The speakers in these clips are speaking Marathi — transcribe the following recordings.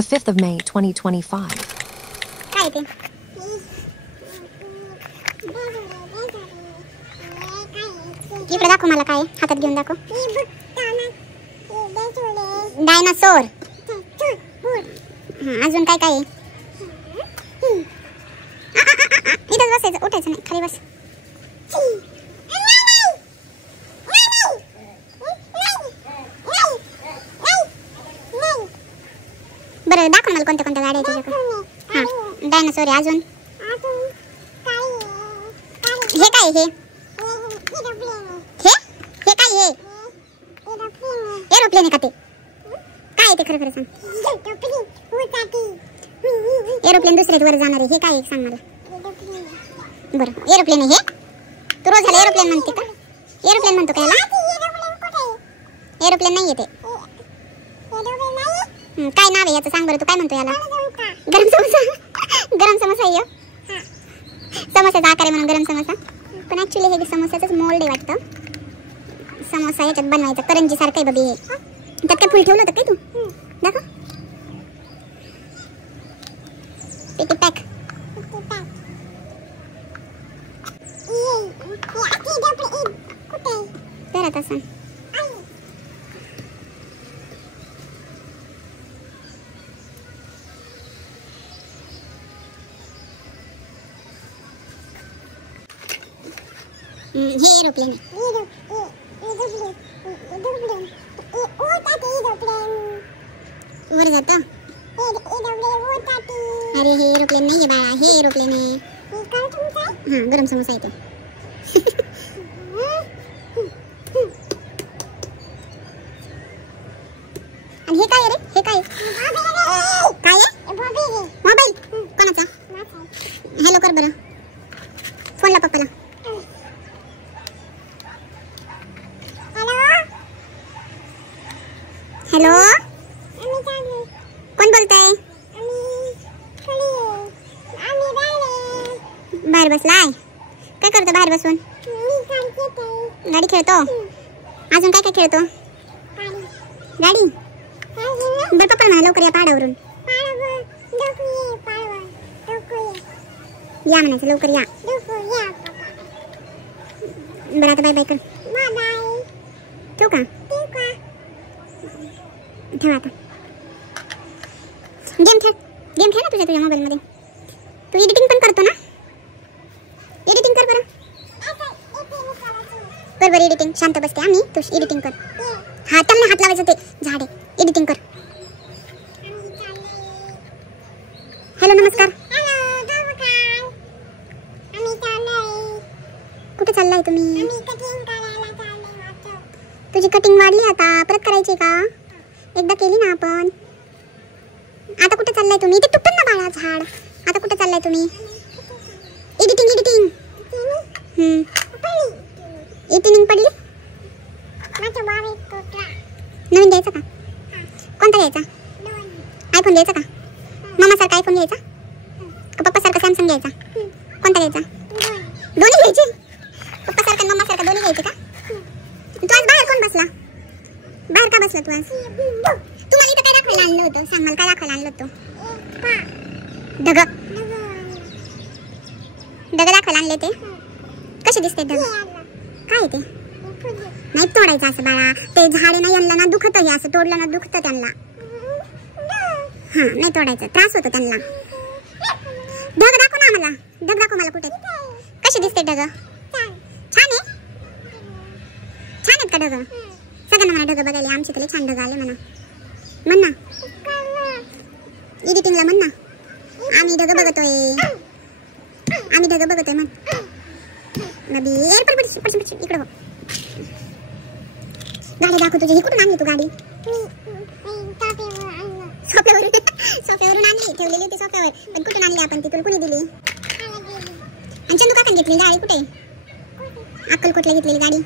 the 5th of May, 2025. काय ते? इकडे दाखव मला, काय हातात घेऊन दाखव. डायनासोर. अजून काय काय? इथंच बसायचं, उठायचं नाही, खाली बस. बरं दाखव मला कोणत्या कोणत्या गाड्या आहेत तुझ्याकडे. हां, डायनासोर आहे. अजून हे काय? हे हे काय? हे एरोप्लेन आहे का? ते काय आहे ते खरं खरं सांग. एरोप्लेन दुसऱ्याच वर जाणार आहे. हे काय आहे सांग मला. बरं एरोप्लेन आहे हे. तू रोज ह्याला एरोप्लेन म्हणते का? एरोप्लेन म्हणतो का याला? एरोप्लेन नाही येते. काय नाव आहे याचं सांग बरं. तू काय म्हणतो याला? गरम समोसा. गरम समोसा आहे. समोसाचा आकार आहे म्हणून गरम समोसा. पण ऍक्च्युली हे समोसाचंच मोल्ड आहे वाटतं. समोसा याच्यात बनवायचा करंजी सारखं आहे बघ हे. त्यात काय फुल ठेवलं होतं काय तू? दाखव. पिटी पॅक. करत असं. हे एरोप्लेन वर जात. अरे हे एरोप्लेन नाही आहे बाळा, हे एरोप्लेन आहे. हां गरम समोसा येतो. आणि हे काय रे? हे काय काय आहे? मोबाईल कोणाचा? हॅलो कर बरं. फोन ला पप्पाला. हॅलो कोण बोलताय? बाहेर बसलाय. काय करतो बाहेर बसून? गाडी खेळतो. अजून काय काय खेळतो? गाडी. बरं पप्पा म्हणा लवकर या पहाडावरून. या म्हणायचं लवकर या. बरं आता बाय बाय कर. ठेवू का? ठेव आता. गेम खेळ ना तुझ्या मोबाईल मध्ये. तू एडिटिंग पण करतो ना? एडिटिंग कर बरं. कर बरं एडिटिंग. शांत बसते आम्ही, तू एडिटिंग कर. हा त्यांना हात लावायचं ते झाडे. एडिटिंग कर. हॅलो नमस्कार. कुठे चाललाय तुम्ही? तुझी कटिंग वाढली आता, परत करायची का? एकदा केली ना आपण. आता कुठे चाललाय तुम्ही? ते तुटून ना बाळा झाड. आता कुठे चाललाय तुम्ही? एडिटिंग. एडिटिंग पडली. नवीन घ्यायचा का? कोणता घ्यायचा? आयफोन घ्यायचा का? मामा सारखा आयफोन घ्यायचा का पप्पा सारखा सॅमसंग घ्यायचा? कोणता घ्यायचा? दोन्ही घ्यायचे. पप्पा सारखा मम्मा सारखा दोन्ही घ्यायचे का? तू आज बाहेर कोण बसला? बाहेर का बसला तू आज? तू मला इथं काय दाखवायला आणलं होतं? सांग मला काय दाखवायला आणलं होतं? ढग दाखवायला आणले ते. कसे दिसते ढग? काय ते? नाही तोडायचं असं बाळा. ते झाडे नाही आणलं ना दुखत. हे असं तोडलं ना दुखतं त्यांना. हा नाही तोडायचं, त्रास होतो त्यांना. ढग दाखव ना मला. ढग दाखव मला कुठे. कसे दिसते ढग? छान आहे. छान आहेत का ढग? सगळ्यांना म्हणा ढग बघायला. आमची तरी छान ढग आले म्हणा. म्हण ना एडिटिंगला म्हण ना. आम्ही ढग बघतोय. म्हण. नदी इकडे हो. गाडी दाखव तुझी. ही कुठून आणली तू गाडी? सोफ्यावरून आणली. ठेवलेली होती सोफ्यावर. पण कुठून आणली आपण? तिथून कुणी दिली? आणि चंदू काकांनी घेतली गाडी. कुठे? अक्कलकोटला घेतलेली गाडी.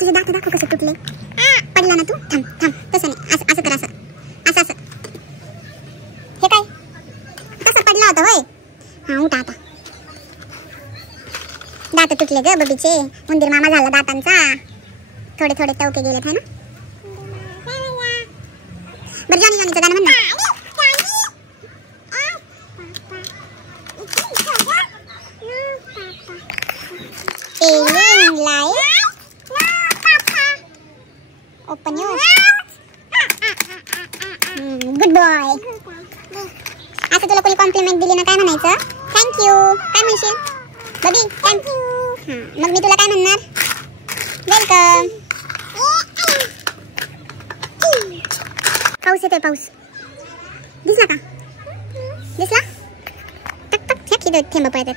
तुझे दात दाखव कसं तुटले. पडला ना तू. थांब तसं नाही. असं कर. असं हे काय? कसं पडला होता होय? हा उठा आता. दात तुटले ग बबीचे. उंदीर मामा झाला दातांचा. थोडे टवके गेलेत है ना. बरं जॉनी जॉनीचं गाणं म्हण ना. Open your. Good boy. असं तुला कोणी कॉम्प्लिमेंट दिली ना काय म्हणायचं? थँक्यू. काय म्हणशील बबी? थँक्यू. मग मी तुला काय म्हणणार? वेलकम. पाऊस येतोय पाऊस. दिसला का? दिसला? टक टक छेकी दे थेंब पडतात.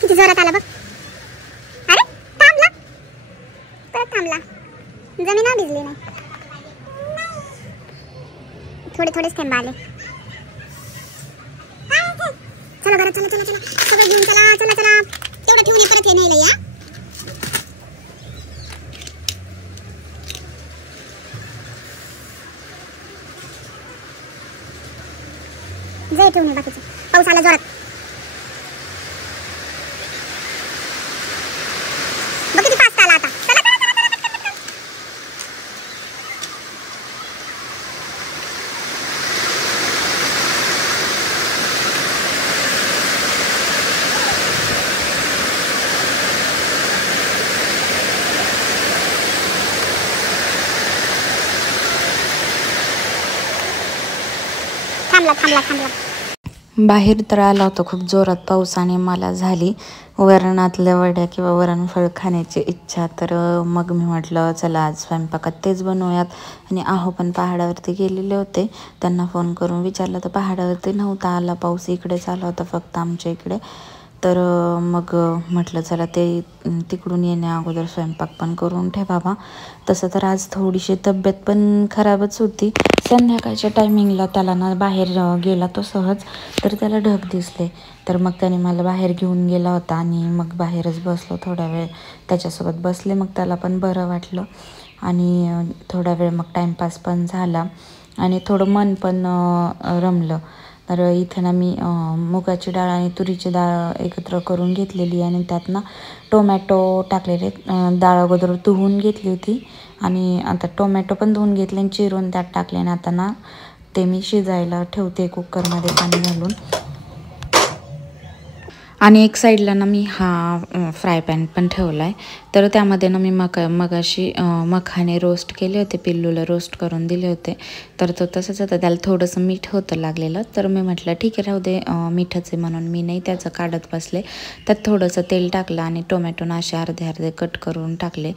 किती जोरात आला बघ. अरे थांबला. परत थांबला. जमीन भिजली नाही. थोडे थोडेच थेंब आले. चला बरं चला चला चला सगळं घेऊन चला चला चला. तेवढं ठेवून ये परत हे नाही या. जे ठेवून ये बाकीचं. पाऊस आला जोरात. बघ किती फास्ट आला आता. चला चला चला चला पटकन. थांबला थांबला थांबला. बाहेर तर आला होता खूप जोरात पाऊस आणि मला झाली वरणातल्या वड्या किंवा वरणफळ खाण्याची इच्छा. तर मग मी म्हटलं चला आज स्वयंपाकात तेच बनवूयात. आणि आहो पण पहाडावरती गेलेले होते. त्यांना फोन करून विचारलं तर पहाडावरती नव्हता आला पाऊस, इकडेच आला होता फक्त आमच्या इकडे. तर मग म्हटलं चला ते तिकडून येण्या अगोदर स्वयंपाक पण करून ठेवावा. तसं तर आज थोडीशी तब्येत पण खराबच होती. संध्याकाळच्या टायमिंगला त्याला ना बाहेर गेला तो सहज, तर त्याला ढग दिसले. तर मग त्याने मला बाहेर घेऊन गेला होता आणि मग बाहेरच बसलो थोडा वेळ त्याच्यासोबत बसले. मग त्याला पण बरं वाटलं आणि थोडा वेळ मग टाईमपास पण झाला आणि थोडं मन पण रमलं. तर इथं ना मी मुगाची डाळ आणि तुरीची डाळ एकत्र करून घेतलेली आणि त्यात ना टोमॅटो टाकलेले. डाळ अगोदर धुवून घेतली होती आणि आता टोमॅटो पण धुवून घेतले आणि चिरून त्यात टाकले. आणि आता ना ते मी शिजायला ठेवते कुकरमध्ये पाणी घालून. आणि एक साईडला ना मी हा फ्राय पॅन पण ठेवला आहे. तर त्यामध्ये ना मी मगाशी मखाने रोस्ट केले होते, पिल्लूला रोस्ट करून दिले होते. तर तो तसंच होता, त्याला थोडंसं मीठ होतं लागलेलं. तर मी म्हटलं ठीक आहे राहू दे मिठाचे म्हणून मी नाही त्याचं काढत बसले. त्यात थोडंसं तेल टाकलं आणि टोमॅटो ना असे अर्धे अर्धे कट करून टाकले.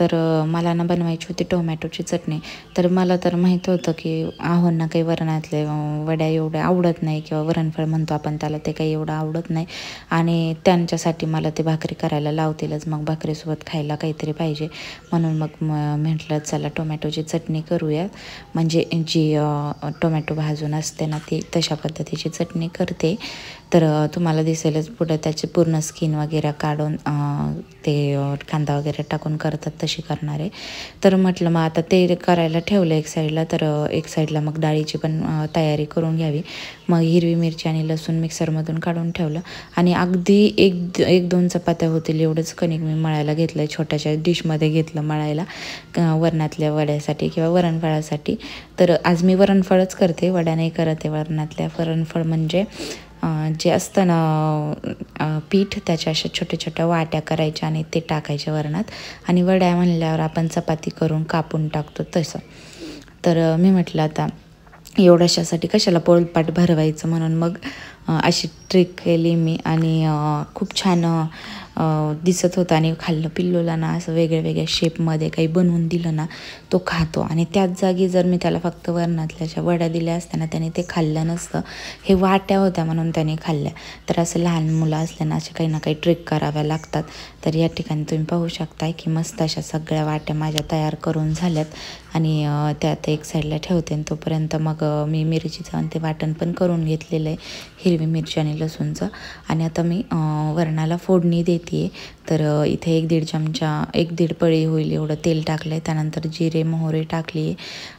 तर मला ना बनवायची होती टोमॅटोची चटणी. तर मला तर माहीत होतं की आहोंना काही वरणातले वड्या एवढ्या आवडत नाही किंवा वरणफळ म्हणतो आपण त्याला, ते काही एवढं आवडत नाही. आणि त्यांच्यासाठी मला ते भाकरी करायला लावतीलच. मग भाकरीसोबत खायला काहीतरी पाहिजे म्हणून मग म्हटलं चला टोमॅटोची चटणी करूया. म्हणजे जी टोमॅटो भाजून असते ना ती तशा पद्धतीची चटणी करते. तर तुम्हाला दिसेलच पुढे त्याची पूर्ण स्किन वगैरे काढून ते कांदा वगैरे टाकून करतात तशी करणार आहे. तर म्हटलं मग आता ते करायला ठेवलं एक साईडला. तर एक साईडला मग डाळीची पण तयारी करून घ्यावी. मग हिरवी मिरची आणि लसूण मिक्सरमधून काढून ठेवलं आणि अगदी एक दोन चपात्या होतील एवढंच कणिक मी मळायला घेतलं आहे. छोट्याशा डिशमध्ये घेतलं मळायला वरणातल्या वड्यासाठी किंवा वरणफळासाठी. तर आज मी वरणफळच करते, वड्या नाही करत आहे वरणातल्या. वरणफळ म्हणजे जे असतं ना पीठ त्याच्या अशा छोट्या छोट्या वाट्या करायच्या आणि ते टाकायच्या वरणात. आणि वड्या म्हणल्यावर आपण चपाती करून कापून टाकतो तसं. तर मी म्हटलं आता एवढ्याशासाठी कशाला पोळपाट भरवायचं म्हणून मग अशी ट्रिक केली मी. आणि खूप छान दिसत होतं आणि खाल्लं पिल्लूला ना असं वेगळ्या वेगळ्या शेपमध्ये काही बनवून दिलं ना तो खातो. आणि त्याच जागी जर मी त्याला फक्त वरणातल्याच्या वड्या दिल्या असत्या ना त्याने ते खाल्लं नसतं. हे वाट्या होत्या म्हणून त्याने खाल्ल्या. तर असं लहान मुलं असल्यानं असे काही ना काही ट्रिक कराव्या लागतात. तर या ठिकाणी तुम्ही पाहू शकताय की मस्त अशा सगळ्या वाट्या माझ्या तयार करून झाल्यात आणि त्यात एक साईडला ठेवते. आणि तोपर्यंत मग मी मिरचीचं आणि ते वाटण पण करून घेतलेलं आहे. हिरवी मिरची आणि आणि लसूणचं. आणि आता मी वरणाला फोडणी देते. तर इथे 1-1.5 पळी होईल एवढं तेल टाकलं आहे. त्यानंतर जिरे मोहरी टाकली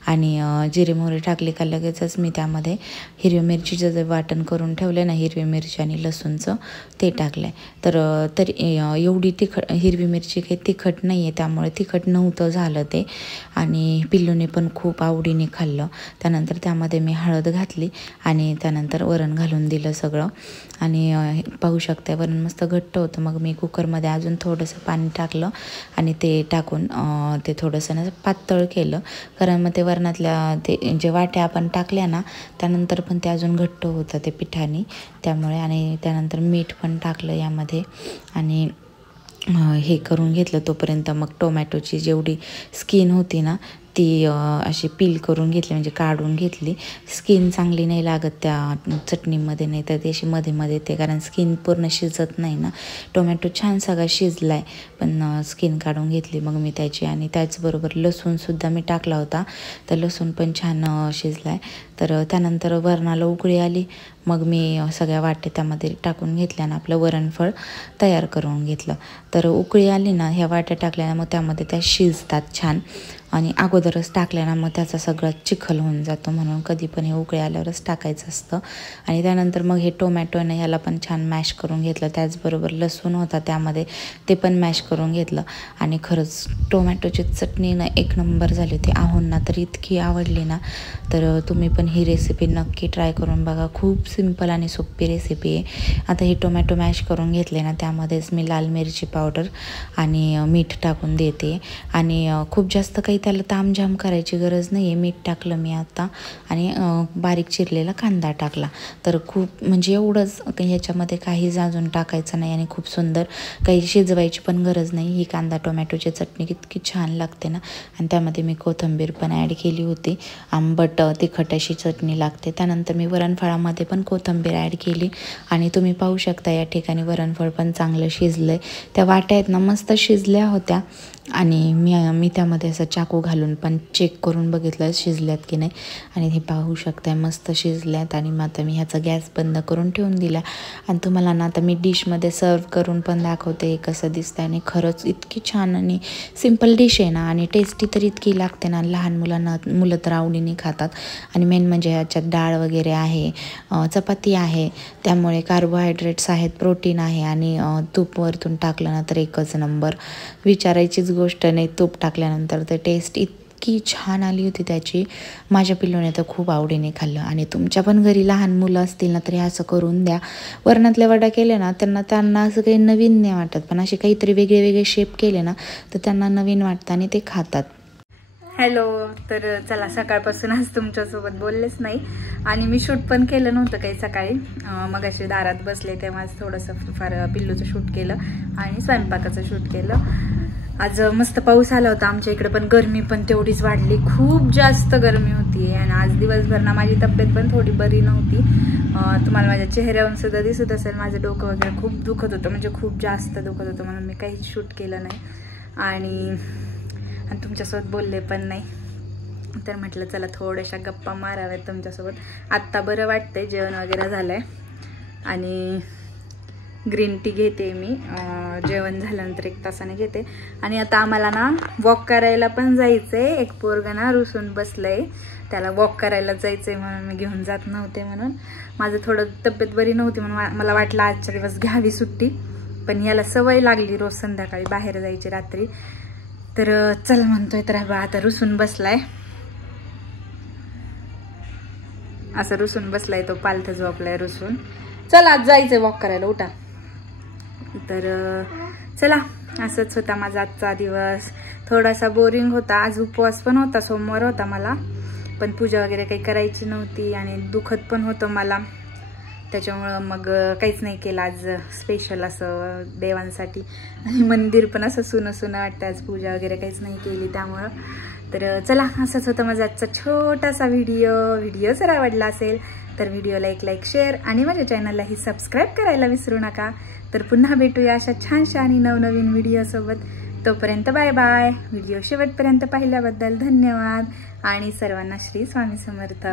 आणि जिरे मोहरी टाकली का लगेचच मी त्यामध्ये हिरवी मिरचीचं जे वाटण करून ठेवलं ना, हिरवी मिरची आणि लसूणचं ते टाकलं आहे. तर एवढी हिरवी मिरची काही तिखट नाही आहे, त्यामुळे तिखट नव्हतं झालं ते. आणि पिल्लूने पण खूप आवडीने खाल्लं. त्यानंतर त्यामध्ये मी हळद घातली आणि त्यानंतर वरण घालून दिलं सगळं. आणि पाहू शकता वरण मस्त घट्ट होतं. मग मी कुकरमध्ये अजून थोडंसं पाणी टाकलं आणि ते टाकून ते थोडंसं ना पातळ केलं, कारण मग ते वरणातल्या ते जे वाट्या आपण टाकल्या ना त्यानंतर पण ते अजून घट्ट होतं ते पिठाने, त्यामुळे. आणि त्यानंतर मीठ पण टाकलं यामध्ये आणि हे करून घेतलं. तोपर्यंत मग टोमॅटोची जेवढी स्किन होती ना ती अशी पील करून घेतली, म्हणजे काढून घेतली. स्किन चांगली नाही लागत त्या चटणीमध्ये, नाही तर ती अशी मध्ये मध्ये येते, कारण स्किन पूर्ण शिजत नाही ना. टोमॅटो छान सगळा शिजला आहे, पण स्किन काढून घेतली मग मी त्याची. आणि त्याचबरोबर लसूणसुद्धा मी टाकला होता, तर लसूण पण छान शिजला आहे. तर त्यानंतर वरणाला उकळी आली, मग मी सगळ्या वाटे त्यामध्ये टाकून घेतल्या आणि आपलं वरणफळ तयार करून घेतलं. तर उकळी आली ना, ह्या वाट्या टाकल्या ना मग त्यामध्ये त्या शिजतात छान. आणि अगोदरच टाकल्या ना मग त्याचा सगळा चिखल होऊन जातो, म्हणून कधी पण हे उकळी आल्यावरच टाकायचं असतं. आणि त्यानंतर मग हे टोमॅटो ना ह्याला पण छान मॅश करून घेतलं. त्याचबरोबर लसूण होता त्यामध्ये, ते पण मॅश करून घेतलं. आणि खरंच टोमॅटोची चटणी ना 1 नंबर झाली होती. आहोंना तर इतकी आवडली ना, तर तुम्ही पण ही रेसिपी नक्की ट्राय करून बघा. खूप सिंपल आणि सोपी रेसिपी आहे. आता हे टोमॅटो मॅश करून घेतले ना, त्यामध्येच मी लाल मिरची पावडर आणि मीठ टाकून देते. आणि खूप जास्त काही त्याला तामझाम करायची गरज नाही आहे. मीठ टाकलं मी आता आणि बारीक चिरलेला कांदा टाकला. तर खूप म्हणजे एवढंच, ह्याच्यामध्ये काहीच अजून टाकायचं नाही आणि खूप सुंदर, काही शिजवायची पण गरज नाही. ही कांदा टोमॅटोची चटणी कितकी छान लागते ना. आणि त्यामध्ये मी कोथिंबीर पण ॲड केली होती. आंबट तिखट अशी चटणी लागते. त्यानंतर मी वरणफळामध्ये पण कोथिंबीर ॲड केली आणि तुम्ही पाहू शकता या ठिकाणी वरणफळ पण चांगलं शिजलं आहे. त्या वाट्या आहेत ना मस्त शिजल्या होत्या आणि मी त्यामध्ये असं चाकू घालून पण चेक करून बघितलं शिजल्यात की नाही. आणि हे पाहू शकताय मस्त शिजल्यात. आणि मग आता मी ह्याचा गॅस बंद करून ठेवून दिला. आणि तुम्हाला ना आता मी डिशमध्ये सर्व करून पण दाखवते कसं दिसतं. आणि खरंच इतकी छान आणि सिंपल डिश आहे ना, आणि टेस्टी तर इतकी लागते ना. लहान मुलं तर आवडीने खातात. आणि मेन म्हणजे ह्याच्यात डाळ वगैरे आहे, चपाती आहे, त्यामुळे कार्बोहायड्रेट्स आहेत, प्रोटीन आहे. आणि तूप वरतून टाकलं ना तर एकच नंबर, विचारायचीच गोष्ट नाही. तूप टाकल्यानंतर तर टेस्ट इतकी छान आली होती त्याची. माझ्या पिल्लूने तर खूप आवडीने खाल्लं. आणि तुमच्या पण घरी लहान मुलं असतील ना तरी असं करून द्या. वरणातल्या वडा केले ना त्यांना असं काही नवीन नाही वाटत, पण असे काहीतरी वेगळे वेगळे शेप केले ना तर त्यांना नवीन वाटतं आणि ते खातात. हॅलो, तर चला सकाळपासून आज तुमच्यासोबत बोललेच नाही आणि मी शूट पण केलं नव्हतं काही सकाळी. मग असे दारात बसले तेव्हाच थोडंसं फार पिल्लूचं शूट केलं आणि स्वयंपाकाचं शूट केलं. आज मस्त पाऊस आला होता आमच्या इकडे, पण गरमी पण तेवढीच वाढली. खूप जास्त गरमी होती. आणि आज दिवसभर ना माझी तब्येत पण थोडी बरी नव्हती. तुम्हाला माझ्या चेहऱ्यावरून सुद्धा दिसत असेल, माझं डोकं वगैरे खूप दुखत होतं, म्हणजे खूप जास्त दुखत होतं, म्हणून मी काहीच शूट केलं नाही आणि तुमच्यासोबत बोलले पण नाही. तर म्हटलं चला थोड्याशा गप्पा माराव्यात तुमच्यासोबत. आत्ता बरं वाटतंय, जेवण वगैरे झालंय आणि ग्रीन टी घेते मी. जेवण झाल्यानंतर 1 तासाने घेते. आणि आता आम्हाला ना वॉक करायला पण जायचंय. एक पोरगा ना रुसून बसलंय, त्याला वॉक करायला जायचंय म्हणून मी घेऊन जात नव्हते. म्हणून माझं थोडं तब्येत बरी नव्हती म्हणून मला वाटलं आजच्या दिवस घ्यावी सुट्टी, पण याला सवय लागली रोज संध्याकाळी बाहेर जायची रात्री. तर चल म्हणतोय, तर आता रुसून बसलाय, असं रुसून बसलाय तो, पालथं झोपलाय रुसून. चल आज जायचंय वॉक करायला, उठा. तर चला, असंच होता माझा आजचा दिवस. थोडासा बोरिंग होता. आज उपवास पण होता, सोमवार होता मला, पण पूजा वगैरे काही करायची नव्हती आणि दुखत पण होतं मला, त्याच्यामुळं मग काहीच नाही केलं आज स्पेशल असं देवांसाठी. आणि मंदिर पण असं सुनं सुनं वाटतं, आज पूजा वगैरे काहीच नाही केली त्यामुळं. तर चला, असंच होतं माझा आजचा छोटासा व्हिडिओ जर आवडला असेल तर व्हिडिओला एक लाईक, शेअर आणि माझ्या चॅनललाही सबस्क्राईब करायला विसरू नका. तर पुन्हा भेटूया अशा छानशा आणि नवनवीन व्हिडिओसोबत. तोपर्यंत बाय बाय. व्हिडिओ शेवटपर्यंत पाहिल्याबद्दल धन्यवाद आणि सर्वांना श्री स्वामी समर्थ.